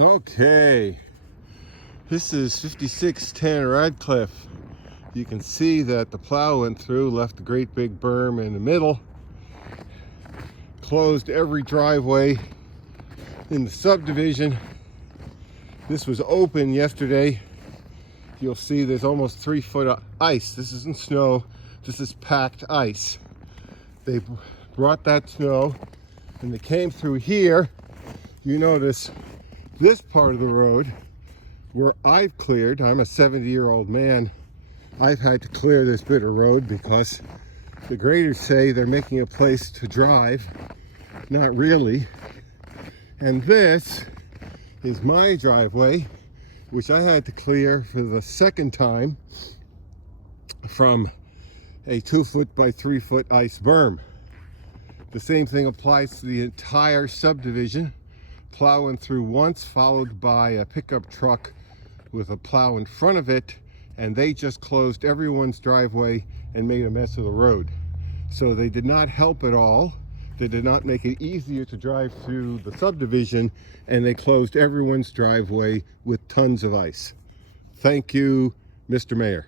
Okay, this is 5610 Radcliffe. You can see that the plow went through, left a great big berm in the middle, closed every driveway in the subdivision. This was open yesterday. You'll see there's almost 3 foot of ice. This isn't snow, this is packed ice. They brought that snow and they came through here. You notice this part of the road where I've cleared. I'm a 70-year-old man. I've had to clear this bit of road because the graders say they're making a place to drive. Not really. And this is my driveway, which I had to clear for the second time from a 2 foot by 3 foot ice berm. The same thing applies to the entire subdivision. Plowing through once, followed by a pickup truck with a plow in front of it, and they just closed everyone's driveway and made a mess of the road. So they did not help at all. They did not make it easier to drive through the subdivision, and they closed everyone's driveway with tons of ice. Thank you, Mr. Mayor.